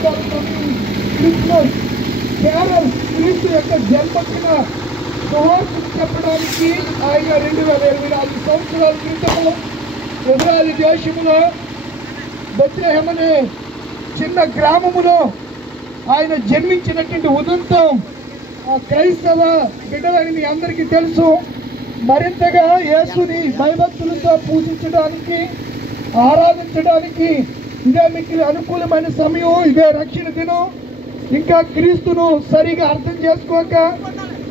Christmas కేవలం క్రీస్తు యొక్క జన్మదిన సువార్త చెప్పడానికి ఆయన 2024 సంవత్సరాల క్రితము ఇజ్రాయెల్ దేశంలో బెత్లెహేమ్ అనే చిన్న గ్రామములో ఆయన జన్మించినటువంటి ఉదంతం క్రైస్తవ బిడ్డలని మీ అందరికీ తెలుసు. మరింతగా యేసుని భయభక్తులతో పూజించడానికి, ఆరాధించడానికి ఇదే మిక్కిలి అనుకూలమైన సమయం, ఇదే రక్షణ దినం. ఇంకా క్రీస్తును సరిగా అర్థం చేసుకోక,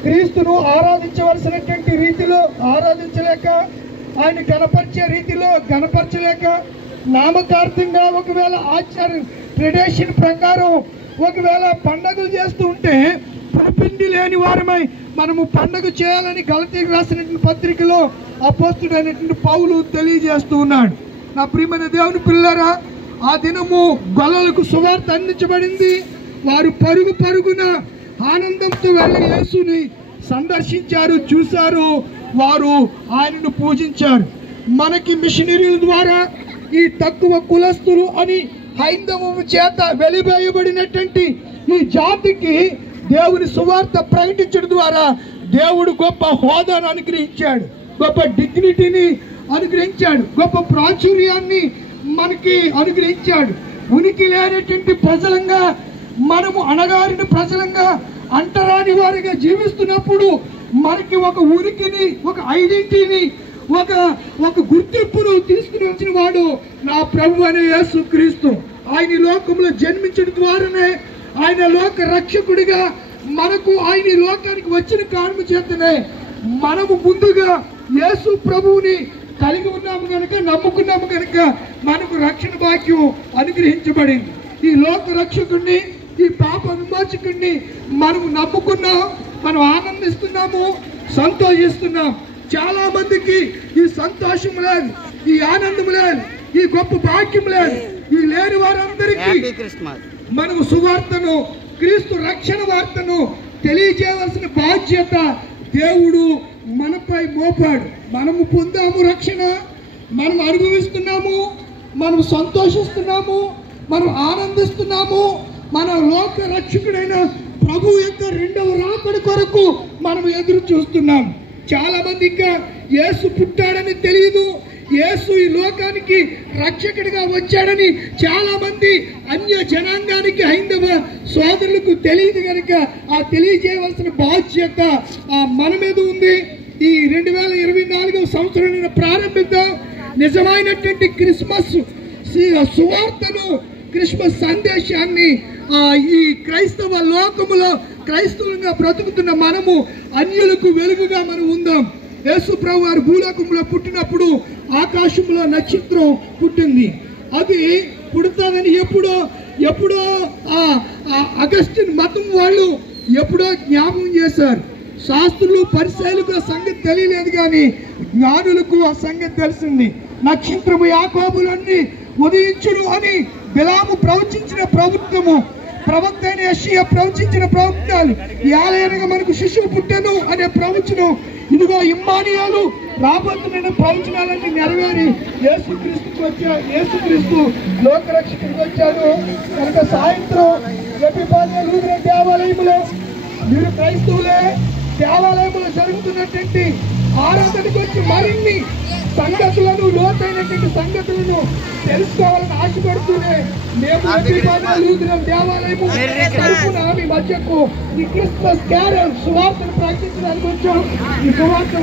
క్రీస్తును ఆరాధించవలసినటువంటి రీతిలో ఆరాధించలేక, ఆయన గణపరిచే రీతిలో గణపరచలేక, నామకార్థంగా ఒకవేళ ఆచార్య ట్రెడిషన్ ప్రకారం ఒకవేళ పండగలు చేస్తూ ఉంటే పులిపిండి లేని వారమై మనము పండగ చేయాలని గలతీకి రాసినటువంటి పత్రికలో అపోస్తుడైనటువంటి పౌలు తెలియజేస్తూ ఉన్నాడు. నా ప్రియమైన దేవుని పిల్లరా, ఆ దినము గొల్లలకు సువార్త అందించబడింది. వారు పరుగు పరుగున ఆనందంతో వెళ్ళి యేసుని సందర్శించారు, చూశారు, వారు ఆయనను పూజించారు. మనకి మిషనరీల ద్వారా ఈ తక్కువ కులస్తులు అని హైందవము చేత వెలివేయబడినటువంటి ఈ జాతికి దేవుని సువార్త ప్రకటించడం ద్వారా దేవుడు గొప్ప హోదాను అనుగ్రహించాడు, గొప్ప డిగ్నిటీని అనుగ్రహించాడు, గొప్ప ప్రాచుర్యాన్ని మనకి అనుగ్రహించాడు. ఉనికి లేనటువంటి ప్రజలంగా, మనము అణగారిన ప్రజలంగా, అంటరాని వారిగా జీవిస్తున్నప్పుడు మనకి ఒక ఉనికిని, ఒక ఐడెంటిటీని, ఒక గుర్తింపును తీసుకుని వచ్చిన వాడు నా ప్రభు అనే యేసు క్రీస్తు. ఆయన లోకంలో జన్మించడం ద్వారానే, ఆయన లోక రక్షకుడిగా మనకు ఆయన లోకానికి వచ్చిన కారణం చేతనే మనము ముందుగా యేసు ప్రభువుని కలిగి ఉన్నాము కనుక, నమ్ముకున్నాము కనుక మనకు రక్షణ భాగ్యం అనుగ్రహించబడింది. ఈ లోక రక్షకుడిని, ఈ పాప విమోచకుడిని మనము నమ్ముకున్నాం, మనం ఆనందిస్తున్నాము, సంతోషిస్తున్నాం. చాలా మందికి ఈ సంతోషం లేదు, ఈ ఆనందం లేదు, ఈ గొప్ప భాగ్యం లేదు. ఈ లేని వారందరికీ మనము సువార్తను, క్రీస్తు రక్షణ వార్తను తెలియజేయవలసిన బాధ్యత దేవుడు మనపై మోపాడు. మనము పొందాము రక్షణ, మనం అనుభవిస్తున్నాము, మనం సంతోషిస్తున్నాము, మనం ఆనందిస్తున్నాము. మన లోక రక్షకుడైన ప్రభు యొక్క రెండవ రాకడ కొరకు మనం ఎదురు చూస్తున్నాం. చాలా మంది ఇంకా యేసు పుట్టాడని తెలియదు, యేసు ఈ లోకానికి రక్షకుడిగా వచ్చాడని చాలా మంది అన్య జనాంగానికి, హైందవ సోదరులకు తెలియదు కనుక ఆ తెలియజేయవలసిన బాధ్యత మన మీద ఉంది. ఈ 2024 సంవత్సరం ప్రారంభిద్దాం. నిజమైనటువంటి క్రిస్మస్ సువార్తను, క్రిస్మస్ సందేశాన్ని ఈ క్రైస్తవ లోకములో క్రైస్తవులుగా బ్రతుకుతున్న మనము అన్యులకు వెలుగుగా మనం ఉందాం. యేసు ప్రభు వారు భూలోకంలో పుట్టినప్పుడు ఆకాశంలో నక్షత్రం పుట్టింది. అది పుడతాదని ఎప్పుడో అగస్టిన్ మతం వాళ్ళు ఎప్పుడో జ్ఞాపకం చేశారు. శాస్త్రులు, పరిసయ్యులకు ఆ సంగతి తెలియలేదు, కానీ జ్ఞానులకు ఆ సంగతి తెలిసింది. నక్షత్రము యాకోబులన్నీ ఉదయించును అని బిలాము ప్రవచించిన ప్రభుత్వము, ప్రవక్త అయిన యెషయా ప్రవచించిన ప్రవక్తలు, యాలయనగా మనకు శిశువు పుట్టెను అనే ప్రవచనం, ఇదిగో ఇమ్మానుయేలు రాబోతున్న ప్రవచనాలన్నీ నెరవేరి యేసుక్రీస్తు లోకరక్షకుడికి వచ్చాడు. కనుక సాయంత్రం దేవాలయంలో మీరు క్రైస్తవులే దేవాలయంలో జరుగుతున్నటువంటి ఆరాధనకు వచ్చి మరిన్ని సంగతులను, లోతైనటువంటి సంగతులను తెలుసుకోవాలని ఆశపడుతూనే మేము దేవాలయము తరపున మీ మధ్యకు ఈ క్రిస్మస్ క్యారల్ సువార్తను ప్రకటించడానికి వచ్చాం. ఈ సువార్త